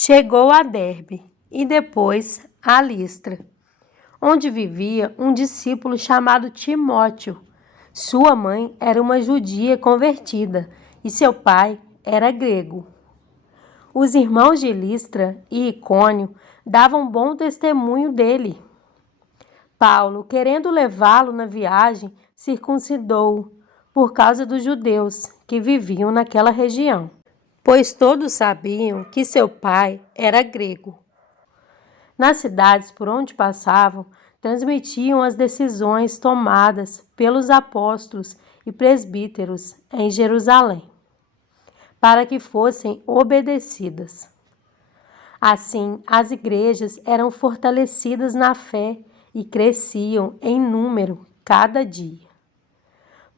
Chegou a Derbe e depois a Listra, onde vivia um discípulo chamado Timóteo. Sua mãe era uma judia convertida e seu pai era grego. Os irmãos de Listra e Icônio davam bom testemunho dele. Paulo, querendo levá-lo na viagem, circuncidou-o por causa dos judeus que viviam naquela região, pois todos sabiam que seu pai era grego. Nas cidades por onde passavam, transmitiam as decisões tomadas pelos apóstolos e presbíteros em Jerusalém, para que fossem obedecidas. Assim, as igrejas eram fortalecidas na fé e cresciam em número cada dia.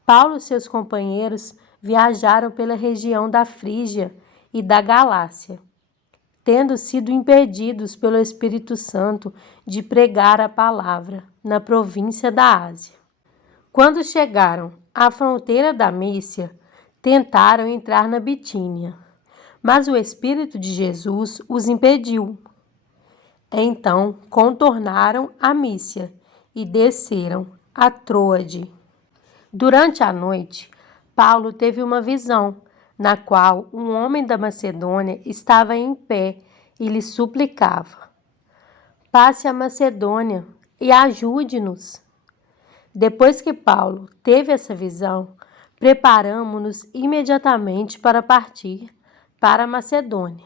Paulo e seus companheiros viajaram pela região da Frígia e da Galácia, tendo sido impedidos pelo Espírito Santo de pregar a palavra na província da Ásia. Quando chegaram à fronteira da Mísia, tentaram entrar na Bitínia, mas o Espírito de Jesus os impediu. Então contornaram a Mísia e desceram a Troade. Durante a noite, Paulo teve uma visão, na qual um homem da Macedônia estava em pé e lhe suplicava: passe a Macedônia e ajude-nos. Depois que Paulo teve essa visão, preparamo-nos imediatamente para partir para a Macedônia,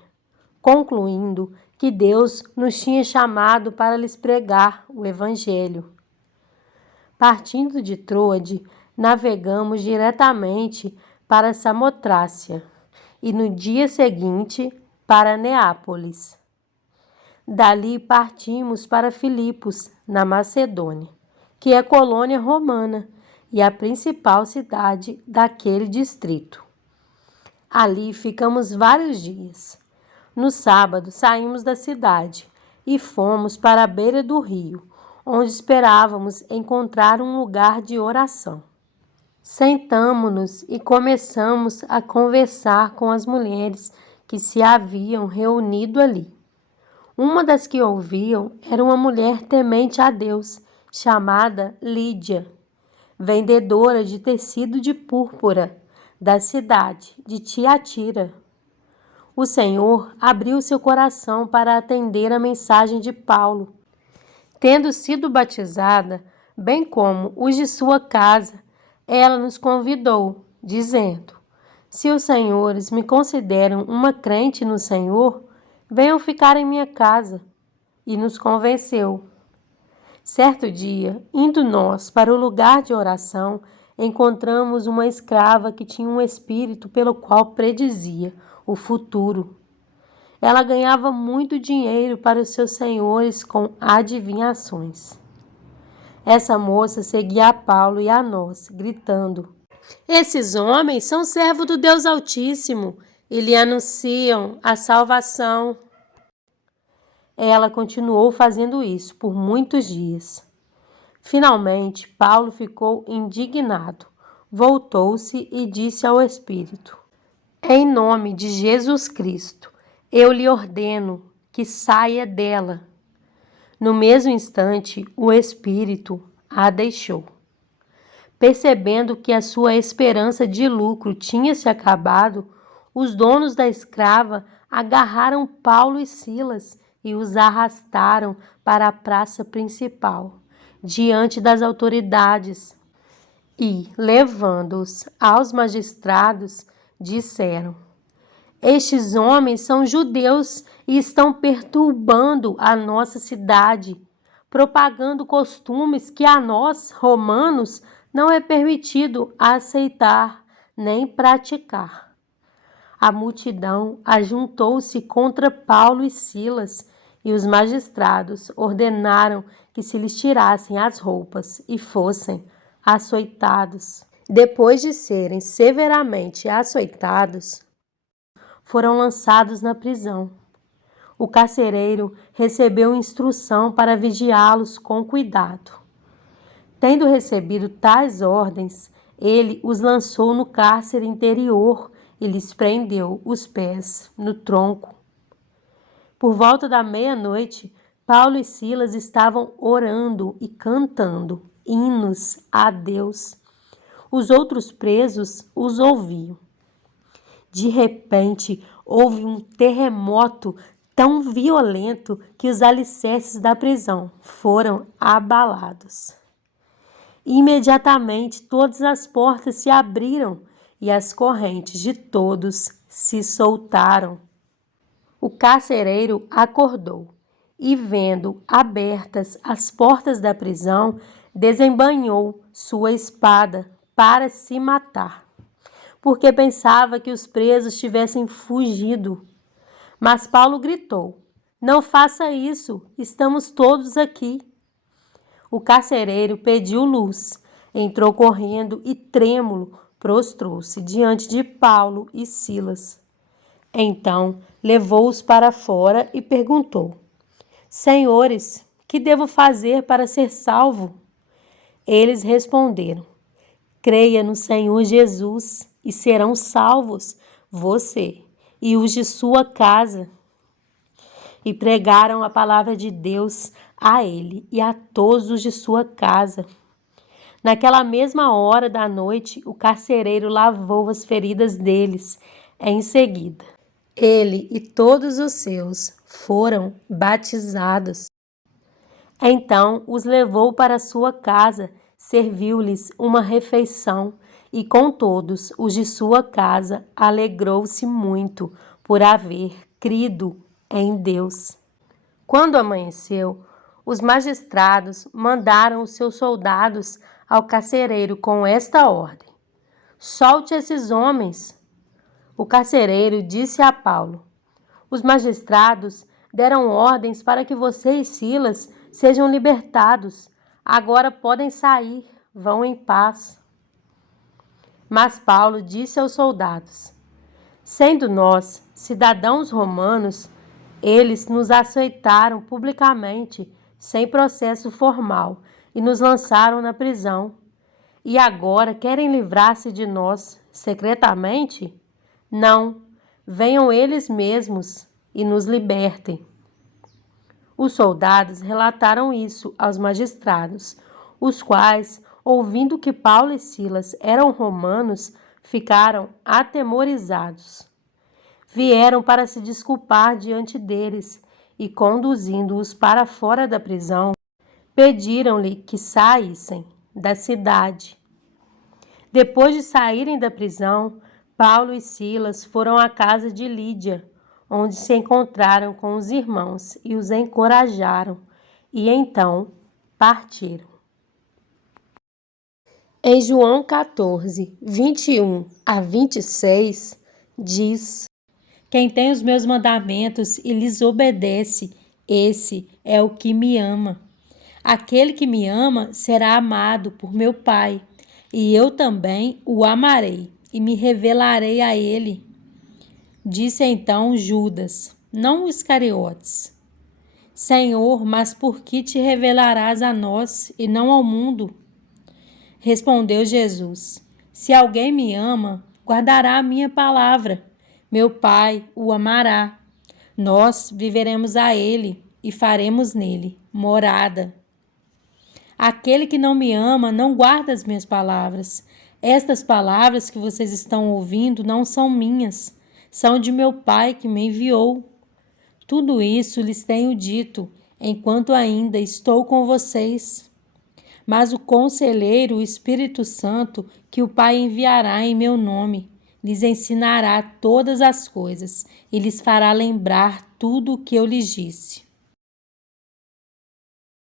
concluindo que Deus nos tinha chamado para lhes pregar o Evangelho. Partindo de Troade, navegamos diretamente para Samotrácia e no dia seguinte para Neápolis. Dali partimos para Filipos, na Macedônia, que é colônia romana e a principal cidade daquele distrito. Ali ficamos vários dias. No sábado saímos da cidade e fomos para a beira do rio, onde esperávamos encontrar um lugar de oração. Sentamo-nos e começamos a conversar com as mulheres que se haviam reunido ali. Uma das que ouviam era uma mulher temente a Deus, chamada Lídia, vendedora de tecido de púrpura da cidade de Tiatira. O Senhor abriu seu coração para atender a mensagem de Paulo. Tendo sido batizada, bem como os de sua casa, ela nos convidou, dizendo: se os senhores me consideram uma crente no Senhor, venham ficar em minha casa. E nos convenceu. Certo dia, indo nós para o lugar de oração, encontramos uma escrava que tinha um espírito pelo qual predizia o futuro. Ela ganhava muito dinheiro para os seus senhores com adivinhações. Essa moça seguia a Paulo e a nós, gritando: esses homens são servos do Deus Altíssimo e lhe anunciam a salvação. Ela continuou fazendo isso por muitos dias. Finalmente, Paulo ficou indignado, voltou-se e disse ao Espírito: em nome de Jesus Cristo, eu lhe ordeno que saia dela. No mesmo instante, o Espírito a deixou. Percebendo que a sua esperança de lucro tinha se acabado, os donos da escrava agarraram Paulo e Silas e os arrastaram para a praça principal, diante das autoridades. E, levando-os aos magistrados, disseram: estes homens são judeus e estão perturbando a nossa cidade, propagando costumes que a nós, romanos, não é permitido aceitar nem praticar. A multidão ajuntou-se contra Paulo e Silas, e os magistrados ordenaram que se lhes tirassem as roupas e fossem açoitados. Depois de serem severamente açoitados, foram lançados na prisão. O carcereiro recebeu instrução para vigiá-los com cuidado. Tendo recebido tais ordens, ele os lançou no cárcere interior e lhes prendeu os pés no tronco. Por volta da meia-noite, Paulo e Silas estavam orando e cantando hinos a Deus. Os outros presos os ouviam. De repente, houve um terremoto tão violento que os alicerces da prisão foram abalados. Imediatamente, todas as portas se abriram e as correntes de todos se soltaram. O carcereiro acordou e, vendo abertas as portas da prisão, desembainhou sua espada para se matar, porque pensava que os presos tivessem fugido. Mas Paulo gritou: "Não faça isso, estamos todos aqui." O carcereiro pediu luz, entrou correndo e, trêmulo, prostrou-se diante de Paulo e Silas. Então levou-os para fora e perguntou: "Senhores, que devo fazer para ser salvo?" Eles responderam: "Creia no Senhor Jesus e serão salvos você e os de sua casa." E pregaram a palavra de Deus a ele e a todos os de sua casa. Naquela mesma hora da noite, o carcereiro lavou as feridas deles. Em seguida, ele e todos os seus foram batizados. Então os levou para sua casa, serviu-lhes uma refeição e com todos os de sua casa alegrou-se muito por haver crido em Deus. Quando amanheceu, os magistrados mandaram os seus soldados ao carcereiro com esta ordem: "Solte esses homens." O carcereiro disse a Paulo: "Os magistrados deram ordens para que você e Silas sejam libertados. Agora podem sair, vão em paz." Mas Paulo disse aos soldados: "Sendo nós cidadãos romanos, eles nos aceitaram publicamente, sem processo formal, e nos lançaram na prisão. E agora querem livrar-se de nós secretamente? Não, venham eles mesmos e nos libertem." Os soldados relataram isso aos magistrados, os quais, ouvindo que Paulo e Silas eram romanos, ficaram atemorizados. Vieram para se desculpar diante deles e, conduzindo-os para fora da prisão, pediram-lhe que saíssem da cidade. Depois de saírem da prisão, Paulo e Silas foram à casa de Lídia, onde se encontraram com os irmãos e os encorajaram, e então partiram. Em João 14, 21 a 26, diz: "Quem tem os meus mandamentos e lhes obedece, esse é o que me ama. Aquele que me ama será amado por meu Pai, e eu também o amarei e me revelarei a ele." Disse então Judas, não Iscariotes: "Senhor, mas por que te revelarás a nós e não ao mundo?" Respondeu Jesus: "Se alguém me ama, guardará a minha palavra. Meu Pai o amará. Nós viveremos a ele e faremos nele morada. Aquele que não me ama não guarda as minhas palavras. Estas palavras que vocês estão ouvindo não são minhas, são de meu Pai que me enviou. Tudo isso lhes tenho dito, enquanto ainda estou com vocês. Mas o Conselheiro, o Espírito Santo, que o Pai enviará em meu nome, lhes ensinará todas as coisas e lhes fará lembrar tudo o que eu lhes disse.